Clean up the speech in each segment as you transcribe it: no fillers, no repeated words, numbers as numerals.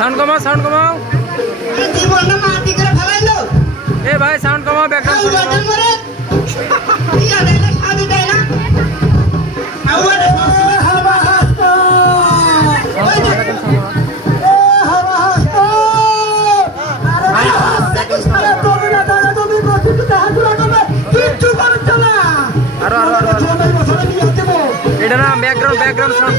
Sound কমাও এ ভাই sound কমাও ব্যাকগ্রাউন্ড এটা না ব্যাকগ্রাউন্ড সাউন্ড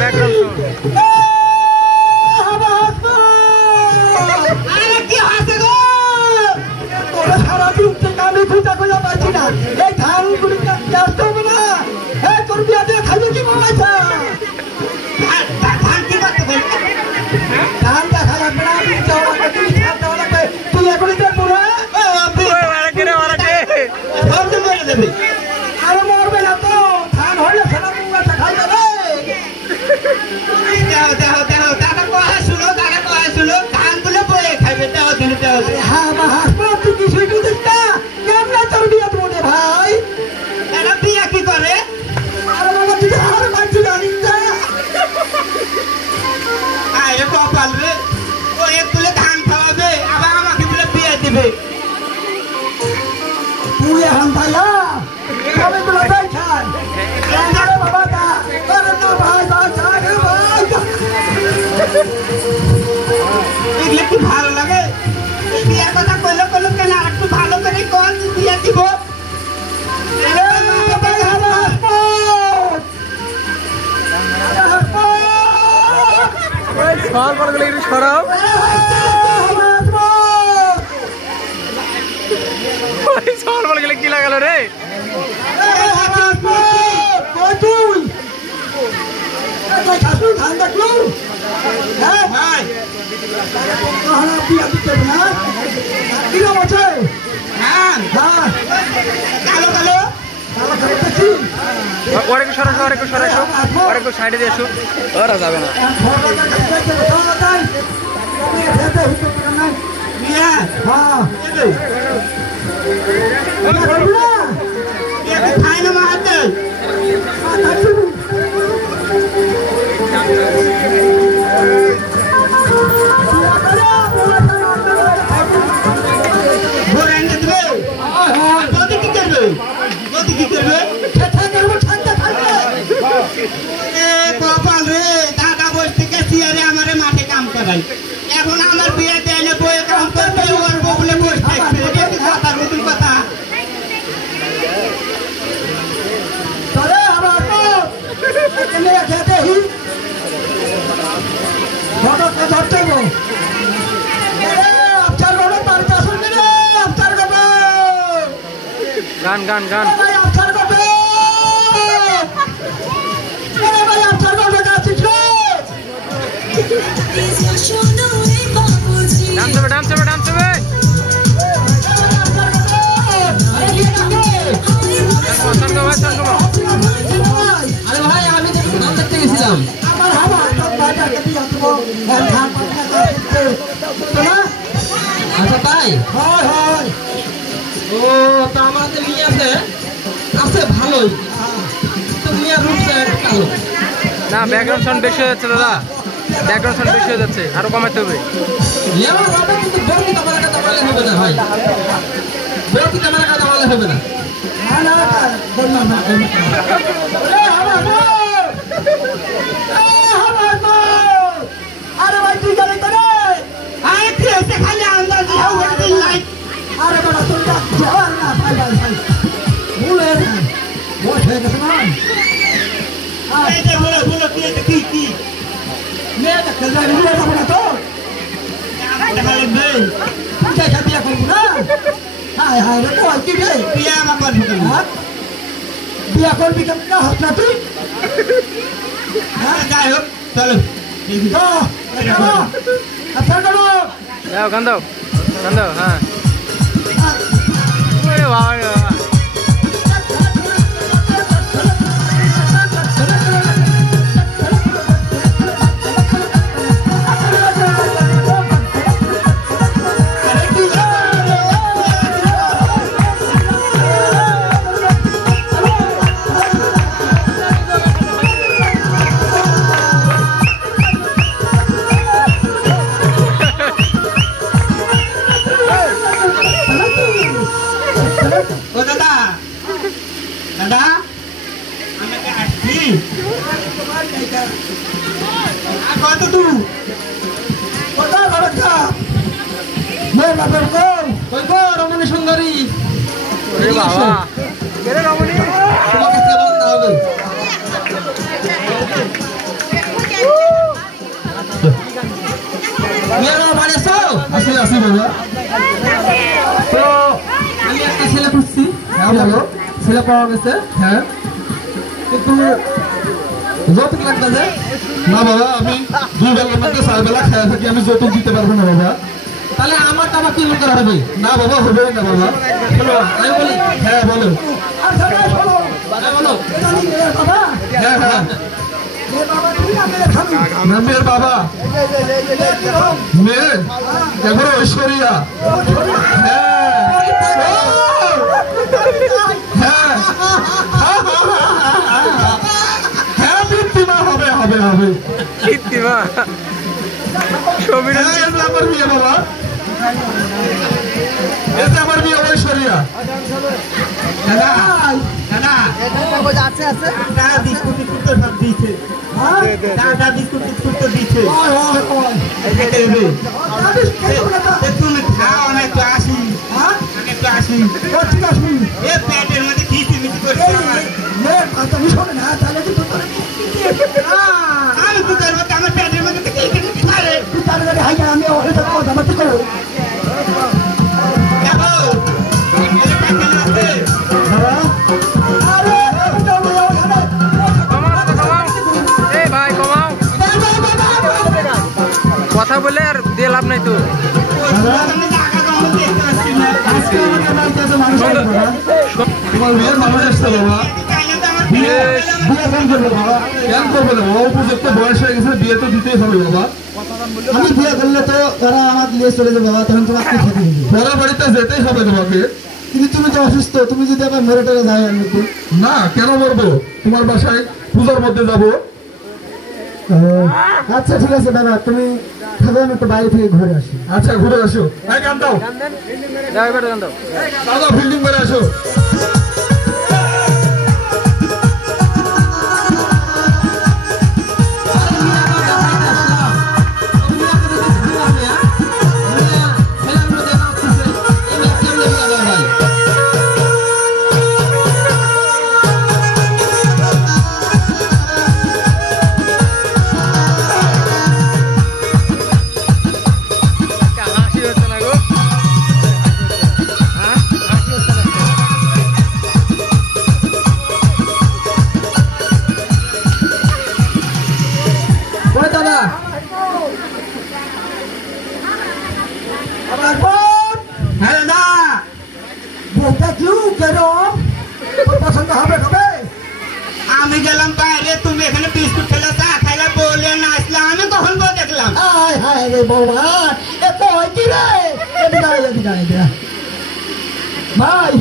ভালো লাগে বিয়ার কথা কইলো কেন আর একটু ভালো করে কোন বিয়া দিব সর পড়ে গেলে একটু সরাও সর পড়ে গেলে কি লাগালো রে সাইডে দিয়ে আসো ওরা যাবে না এখন আমার বিয়ে দেয় না বইয়ে কাম করতে বলে বসে থাকবে কথা নতুন কথা গান গান গান ডান্স হবে আরে ভাই আমি নাম দেখতে গেছিলাম আচ্ছা তাই ও তা আমাদের নিয়ে আছে ভালোই তো নিয়ে কালো না ব্যাকগ্রাউন্ড সাউন্ড বেশি হয়ে যাচ্ছে দাদা ব্যাকগ্রাউন্ড সাউন্ড বেশি হয়ে যাচ্ছে আরো কমাতে হবে হবে না ভাই হবে না বিয়া করবি কেমন না তুই যাই হোক চলো গান দাও হ্যাঁ বাবা কেরে রমণী তোমাকে কেমন হবে মেরা বাড়ি আসো আসি আসি বাবা তো আমি একটা ছেলে খুঁজছি হ্যাঁ বলো ছেলে পাওয়া গেছে হ্যাঁ কিন্তু যৌতুক লাগবে যে না বাবা আমি 2 বেলার মধ্যে 4 বেলা খাওয়া থাকি আমি যৌতুক দিতে পারবো না বাবা তাহলে আমার টাকা কি করা হবে না বাবা হবে না বাবা বলো আমি বলি হ্যাঁ বলো আচ্ছা বলো বলো বাবা হ্যাঁ হ্যাঁ মেয়ের বাবা মেয়ে এবার ঐশ্বরিয়া হ্যাঁ হ্যাঁ বৃত্তিমা হবে হবে হবে বৃত্তিমা আমার বিয়ে বাবা এসে আমার বিয়ে ঐশ্বরিয়া আছে আছে বিস্কুট বিস্কুট তো সব দিয়েছে বিস্কুট তো দিয়েছে তুমি খাও না একটু আসি একটু আসি ঠিক আছে এ পেটের মধ্যে খিচি মিচি করছে আমি বুঝতে পারবো আমার পেটের মধ্যে আমি কথা বলে আর দিয়ে লাভ নাই তো বয়স হয়ে গেছে বিয়ে তো দিতেই হবে বাবা আমি বিয়ে করলে তো তারা আমার নিয়ে চলে যাবে বাবা তখন তোমাকে বড় বাড়িতে যেতেই হবে তোমাকে কিন্তু তুমি তো অসুস্থ তুমি যদি আবার মেরে টেরে যাই আমি না কেন মরবো তোমার বাসায় পূজার মধ্যে যাবো আচ্ছা ঠিক আছে দাদা তুমি খাবে আমি একটু বাইরে থেকে ঘুরে আসি আচ্ছা ঘুরে আসো গান দাও দাদা ফিল্ডিং করে আসো আমি গেলাম বাইরে তুমি এখানে বিস্কুট খেলে চা খাইলা বলে না আসলে আমি কখন বউ দেখলাম ভাই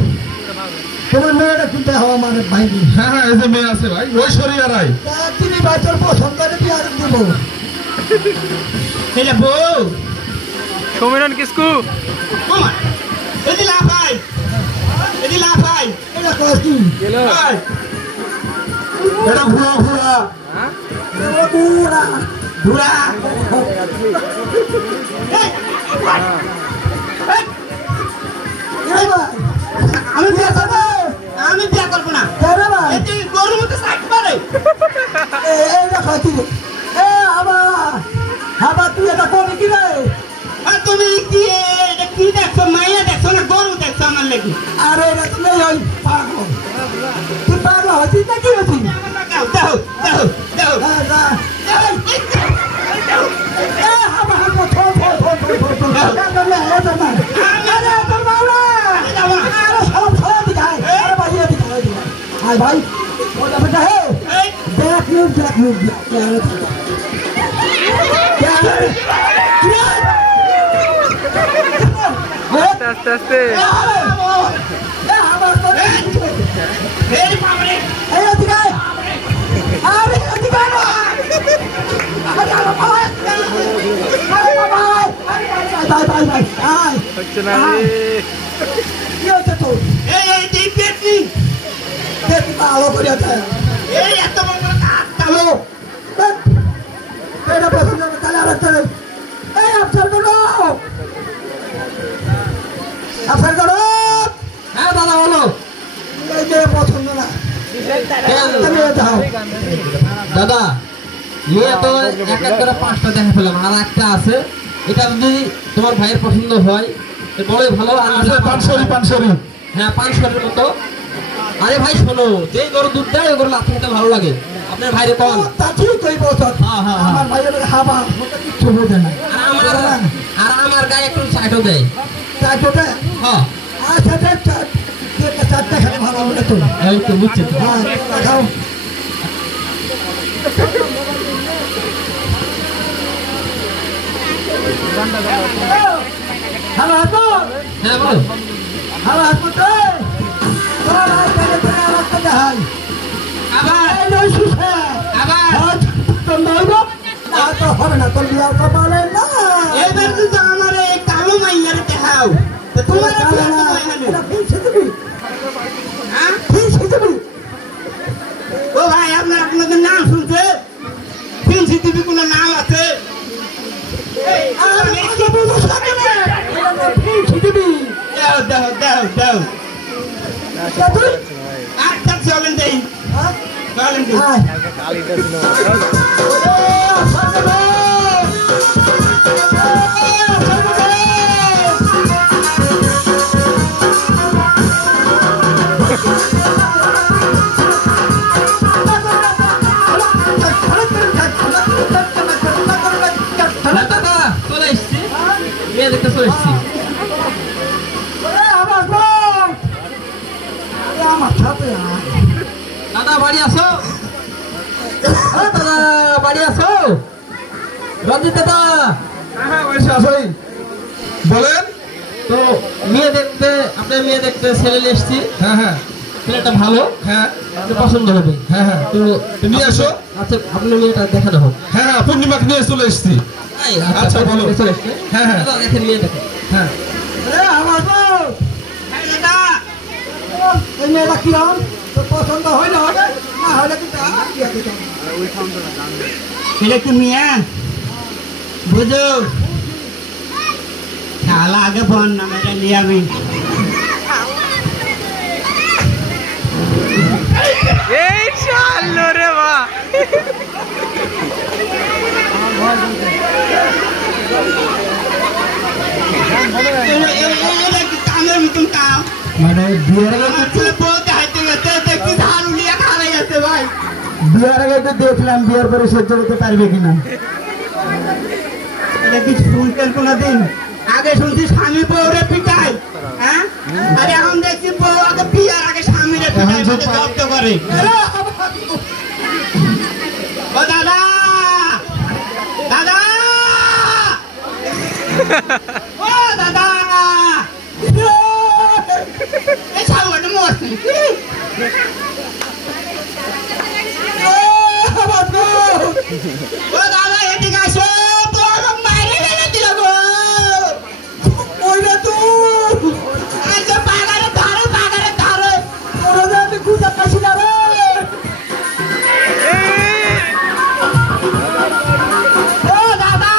তোমার মেয়েটা কিন্তু হওয়া মানে ভাই হ্যাঁ হ্যাঁ এই যে মেয়ে আছে ভাই ঐশ্বরিয়া রায় তুমি বাচ্চার পছন্দ করে বিয়ে দিব এটা বউ সমীরণ কিসকু এদি লাফাই এটা কষ্টি এটা ঘুরা ঘুরা ঘুরা ঘুরা আমি বিয়ে করবো না গরুর মতো সাইড মারে আবার তুই এটা করবি কি রে তুমি কি দেখছো মাইয়া দেখছো না গরু দেখছো আমার লেগে আরে এটা তুমি ওই পাগল তুই পাগল হচ্ছিস না কি হচ্ছিস দাও ভাই আস্তে আস্তে হচ্ছে না আলো করে এত কালো এটা পছন্দ তাহলে আর একটা এই আফসার করো আফসার করো হ্যাঁ দাদা বলো দাদা মেয়ে তো এক এক করে 5টা দেখে ফেলাম, আর একটা আছে, এটা যদি তোমার ভাইয়ের পছন্দ হয় বড়ই ভালো। আর পানসরি হ্যাঁ 500-এর মতো। আরে ভাই শোনো, যে গরু দুধ দেয় ওই গরু লাথি খেতে ভালো লাগে। আপনার ভাইরে কোন তা ঠিক কই বলছ। আমার ভাইয়ের হাবা কিছু বোঝে না। আর আমার গায়ে একটু চাটও দেয়। চাটও দেয়? হ্যাঁ। আচ্ছা চাটটা খেলে ভালো হবে তো। এই তো বুঝছি। হ্যাঁ খাও। হ্যালো হাসপাতাল। হ্যাঁ বলো। হ্যালো হাসপাতাল। হবে না তোর বিয়ার কপালে না। এবার তো আমার এই কালো মাইয়ার দেখাও তো তোমার ও ভাই আপনাদের নাম শুনছে? ফিনসি টিভি কোনো নাম আছে? আচ্ছা চলেন দেই চলেন দেই দাদা বাড়ি আসো, দাদা বাড়ি আসো, রঞ্জিত দাদা। হ্যাঁ আসোই বলেন। তো মেয়ে দেখতে, আপনার মেয়ে দেখতে ছেলে এসছি। হ্যাঁ হ্যাঁ ছেলেটা ভালো, হ্যাঁ পছন্দ হবে। হ্যাঁ হ্যাঁ তো নিয়ে আসো। আচ্ছা আপনার মেয়েটা দেখানো হোক। হ্যাঁ হ্যাঁ পূর্ণিমাকে নিয়ে চলে এসছি। আচ্ছা বলো। হ্যাঁ হ্যাঁ দেখেন মেয়ে দেখেন। হ্যাঁ আমার এই মেয়েটা কি হন পছন্দ হয় না হবে না হলে এটা কি মিয়া বুঝো শালা আগে ফোন নাম্বারটা নিয়ে আমি এই শালো রে বা কামের মতন কাম মানে বিয়ের আগে তো দেখলাম, বিয়ের পরে সহ্য করতে পারবে কিনা। শুনতেন কোনদিন? আগে শুনছি স্বামী বউরে পিটাই, হ্যাঁ, আর এখন দেখছি বউ আগে বিয়ার আগে স্বামীরে পিটাই জব্দ করে। ও দাদা দাদা ও দাদা এই ছাগলটা মরছে। ও দাদা এদিকে আসো, তোর মাইরে ফেলে দিল গো। ওইটা তুই আচ্ছা পাগারে ধরো তোর আমি খুঁজে পাচ্ছি না রে। ও দাদা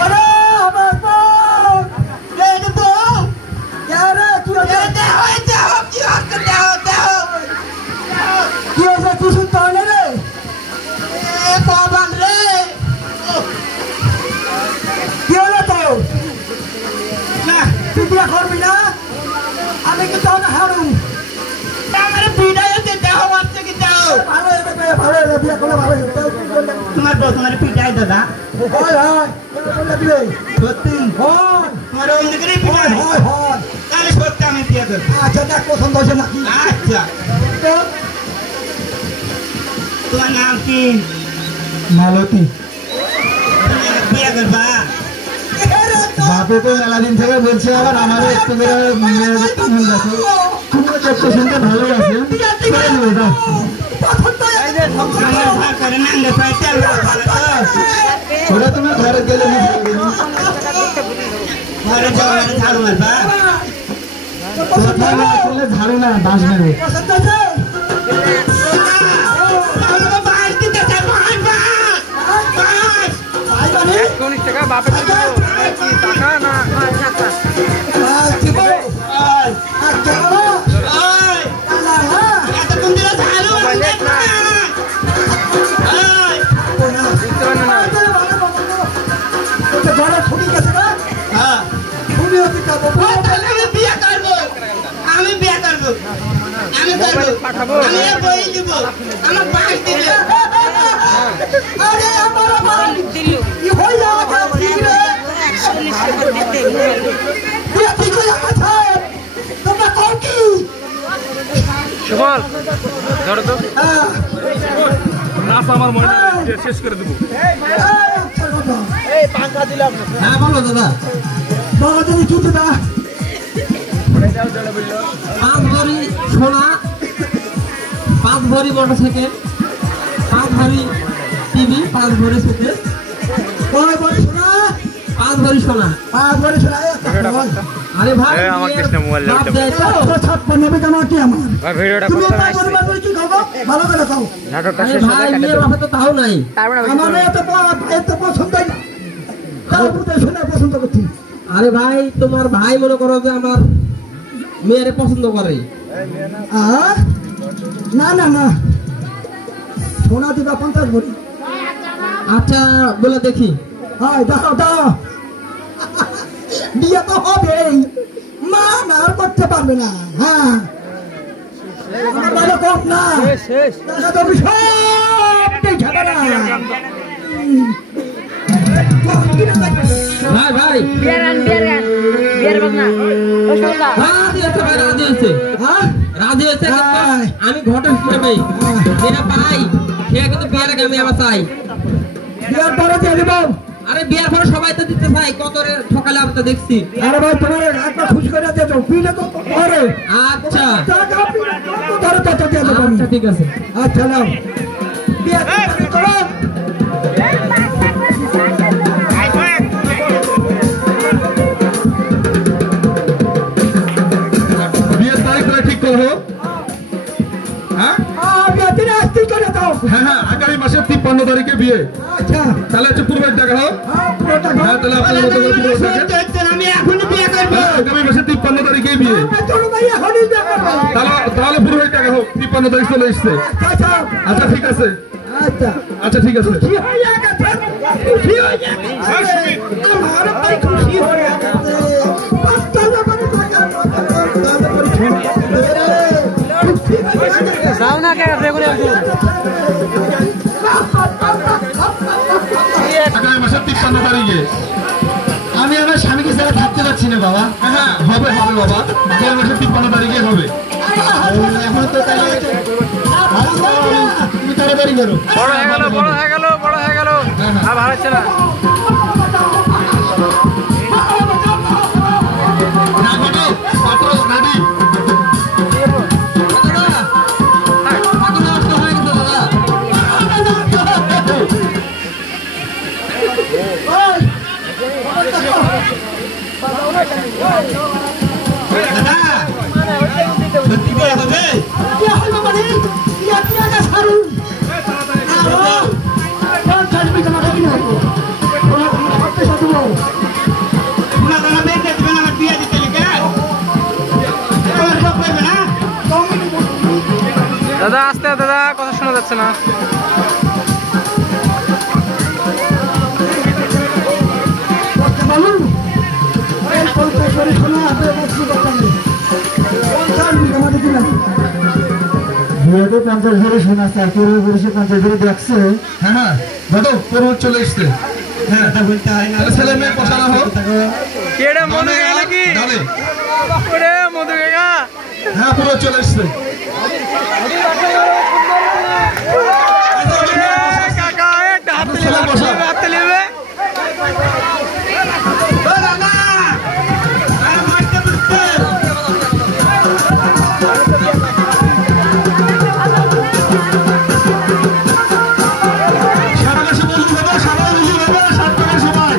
ওরে আমার বউ এই তো বউ यारे কি হচ্ছে? দেহ কি হচ্ছে? দেহ কি হচ্ছে? কিছু তো না রে বাবান রে। কি হলো তো? না তুই বিয়া করবি না? আমি কি তাও না হারু আমার পিটাই দেহ মারছে কি দাও ভালো হবে বিয়া করলে ভালো হবে। তোমার বউ তোমার পিটাই দাদা? হয় হয় বলে দিবে সত্যি হয় তোমার অন্য করে পিটাই হয় হয় তাহলে সত্যি আমি বিয়া করব। আচ্ছা দেখ পছন্দ হয়েছে নাকি? আচ্ছা তো তোমার নাম কি? মালতী। বিয়া করবা? বাপে তো মেলা দিন থেকে বলছে, আবার আমারও একটু করে মেয়ে দেখতে মন গেছে। তুমিও দেখতে শুনতে ভালোই আছে। ওরা তোমার ঘরে গেলে ঝাড়ু মারবা? ঝাড়ু না বাঁশ মেরে টাকা বাপে টাকা না এতক্ষণ দিলে ঝাড়ু পাঠাবো আমার পাশ দিলে আরে আমার দিলু কি হই যাওয়া রে পুরো ঠিক হয়ে আছে তোমরা কোন কি সুবল ধরো তো নাচ আমার মনে শেষ করে দেবো এই পাঁচটা দিলাম হ্যাঁ বলো দাদা বাবা তুমি কি দিবা 5 ভরি সোনা 5 ভরি মোটরসাইকেল 5 ভরি টিভি 5 ভরি সুটকেস কয় বড় শোনা 5 ভরি সোনা পাঁচ বড় শোনা আরে ভাই আমার কৃষ্ণ মোবাইল বাপ ল্যাপটপ দেয় তো। 196 টাকা কি আমার ভাই ভিডিওটা তুমি করতে এটা আসছি বলবা কি খাবো ভালো করে খাও নাটকটা আরে শেষ ভাই হলে মেয়ের বাপে তো তাও নাই আমার এত পছন্দ না তাও বুঝতে শোনা পছন্দ করছি আরে ভাই তোমার ভাই মনে করো যে আমার মেয়েরে পছন্দ করে না না না সোনা দিবা 50 ভরি আচ্ছা বলে দেখি হ্যাঁ দাও দাও বিয়ে তো হবেই মা না আর করতে পারবে না হ্যাঁ আমার ভালো কম না টাকা তো সবটাই ঝামেলা ভাই ভাই বিয়ার বাজনা ও সোনা রাজি আছে ভাই রাজি আছে হ্যাঁ রাজি আছে কিন্তু ভাই। আমি ঘটক হিসেবে এটা ভাই সে কিন্তু বিয়ের আগে আমি আবার চাই বিয়ার পরে দিয়ে দেবো আরে বিয়ের পরে সবাই তো দিতে চাই কত রে সকালে আমি তো দেখছি আরে ভাই তোমার একটা খুশি করে দিয়ে দাও পিলে তো পরে আচ্ছা টাকা পিলে তো ধরে তত দিয়ে দেবো আমি। আচ্ছা ঠিক আছে আচ্ছা নাও বিয়ে করো বিয়ের তারিখটা ঠিক করবো হ্যাঁ বিয়ে দিনে আসতে করে দাও হ্যাঁ হ্যাঁ আগামী মাসের 53 তারিখে বিয়ে আচ্ছা তাহলে হচ্ছে পূর্বের টাকা হোক পুরো টাকা হ্যাঁ তাহলে আপনার মতো করে পুরো টাকা আমি এখনই বিয়ে করবো আগামী মাসের 53 তারিখে বিয়ে চলো ভাই এখনই বিয়ে করবো তাহলে পূর্বের টাকা হোক 53 তারিখ চলে এসছে আচ্ছা আচ্ছা ঠিক আছে আচ্ছা আচ্ছা ঠিক আছে খুশি হয়ে গেছে খুশি হয়ে গেছে আমার ভাই খুশি হয়ে গেছে পাঁচটা যখন টাকা যাও না কে রেগুলার আগামী মাসের 53 তারিখে আমি আমার স্বামীকে ছাড়া থাকতে পারছি না বাবা হ্যাঁ হবে হবে বাবা আগামী মাসের 53 তারিখে হবে এখন তো তাহলে তুমি তাড়াতাড়ি করো বড় হয়ে গেল বড় হয়ে গেল বড় হয়ে গেল আর ভালো হচ্ছে না না ঘটো পাত্র রেডি পাগল নষ্ট হয়ে গেছে দাদা সত্যি করে হবে কি হলো মানে কি টাকা ছাড়ুন আর চাইবে না কি না ওরা করতে সাথে বল তোমরা যারা মেয়ে দেখবে না আমার বিয়ে দিতে লিখে তোমার সব করবে না দাদা আস্তে দাদা কথা শোনা যাচ্ছে না বলুন এই পঞ্চাশ করে শোনা আছে বস্তু কথা নেই 50 মিনিট আমাদের দিলাম বিয়েতে 50 ভরি শোনা স্যার পূর্ব পুরুষে 50 ভরি দেখছে হ্যাঁ হ্যাঁ ঘটো পূর্ব চলে এসছে হ্যাঁ বলতে হয় না তাহলে ছেলে মেয়ে বসানো হোক কেড়ে মধু গেগা নাকি ডালে ওরে মধু গেগা হ্যাঁ পুরো চলে এসছে কাকা একটা হাতে ছেলে বসা। হাতে নেবে সারা দেশে বলতে হবে সারা দেশে হবে 7 টাকার সময়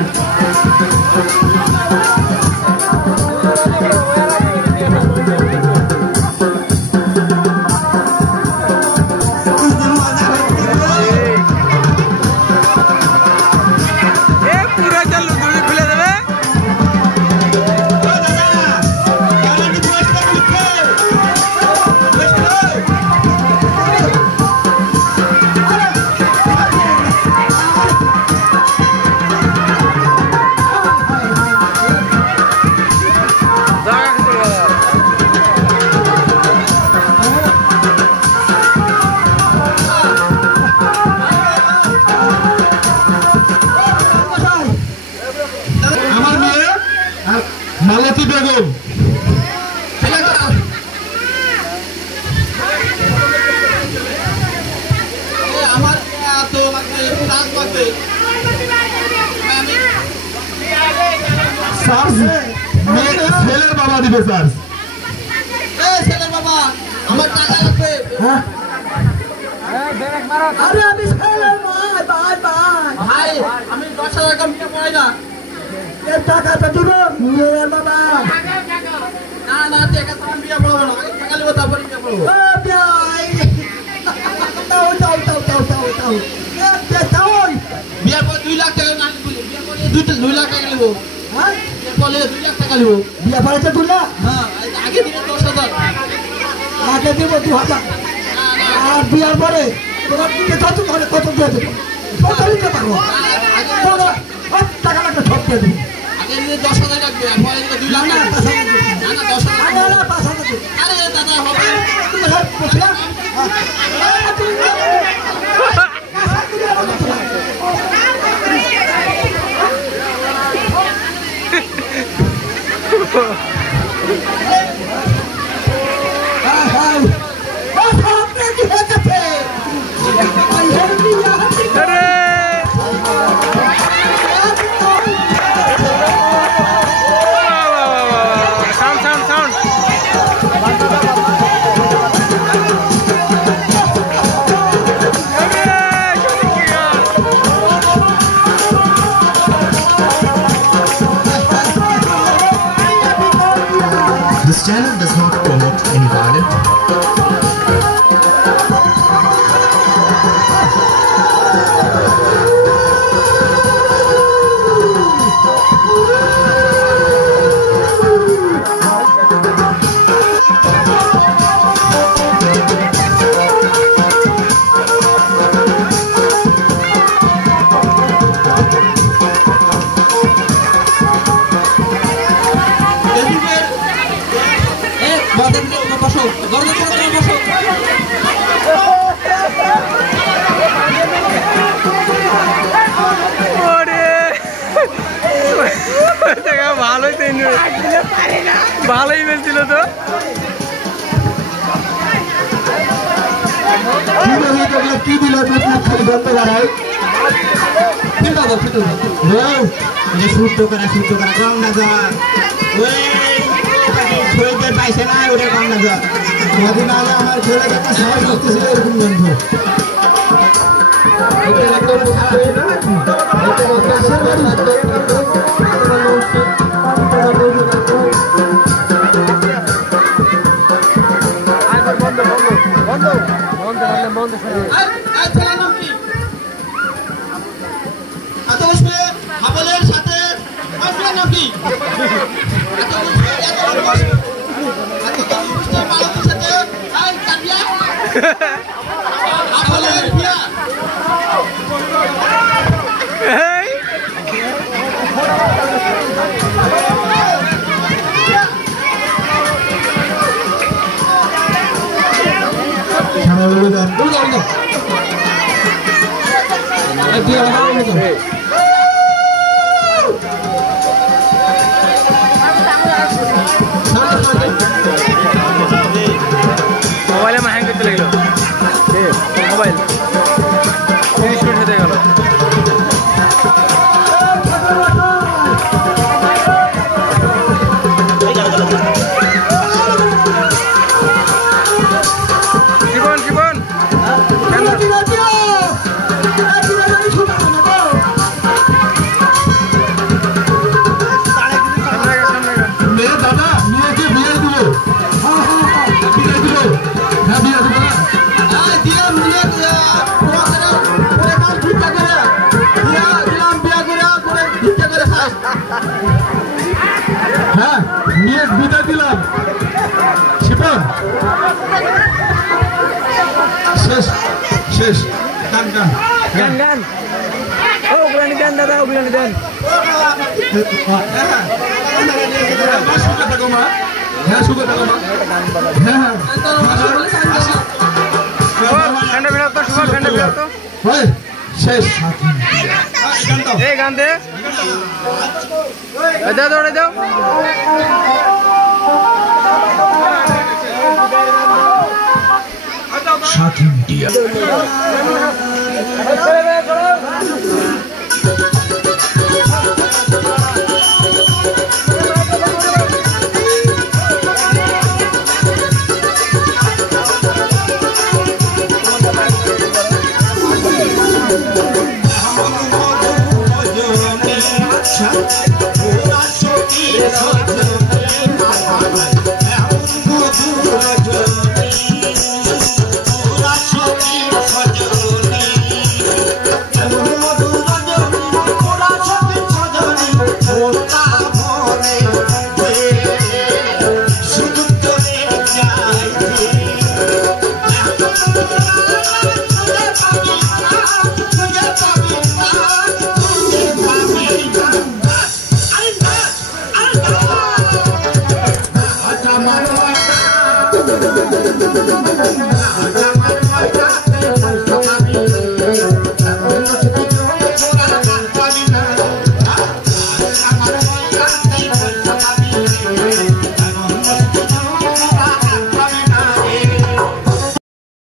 বেগম আমার তো রাত বাজে ছেলের বাবা দিবে স্যার ছেলের বাবা আমার টাকা লাগবে আরে আমি ছেলের ভাই ভাই ভাই ভাই আমি 10,000 টাকা মিলে পড়াই না এই টাকাটা দিব মেয়ের বাবা না না টাকা তো আমি বিয়ে পড়াবো না টাকা নেবো তারপরে বিয়ে পড়বো ও ভাই তাও তাও তাও তাও তাও তাও তাও বিয়ের পর 2 লাখ টাকা না বিয়ের পরে 2 লাখ টাকা নেবো হ্যাঁ বিয়ের পরে 2 লাখ টাকা নেবো বিয়া পড়াতে তুললা হ্যাঁ আগে দিলে 10,000 আগে দিব 2000 আর বিয়ার পরে তোমার দিকে কত করে কত দিয়ে দেবো কত দিতে পারবো তোরা টাকা লাগবে সব দিয়ে দেবো আগে দিলে 10,000 লাগবে আর পরে দিলে 2 লাখ না টাকা 5,000 দেবো না না 10,000 না 5,000 দেবো আরে দাদা হবে তুমি সব বসলা This channel does not promote any violent. ভালোই বলছিল তো কি দিল বন্ধ করাই শুদ্ধ করা গঙ্গা যাওয়া ওই পাইছে না ওটা গঙ্গা যাওয়া কদিন আগে আমার ছেলেকে একটা সাহস করতেছিল এরকম গন্ধ হাবলের সাথে নাকি মোবাইলে হ্যাং করতে লাগলো মোবাইল 30 মিনিট হতে গেল জীবন দাদা মেয়েকে বিয়ে দিল বিয়ে দিল হ্যাঁ বিয়ে দিল হ্যাঁ নিয়ে বিদায় দিলাম শিপন শেষ গান ও ওগুলানি দেন দাদা ওগুলানি দেন সুখে থাকো মা হ্যাঁ সুখে থাকো মা হ্যাঁ ঠান্ডা বেরোতো সবাই ঠান্ডা বেরোতো শেষ এই গান দে দাও দৌড়ে দাও স্বাধীন টিয়া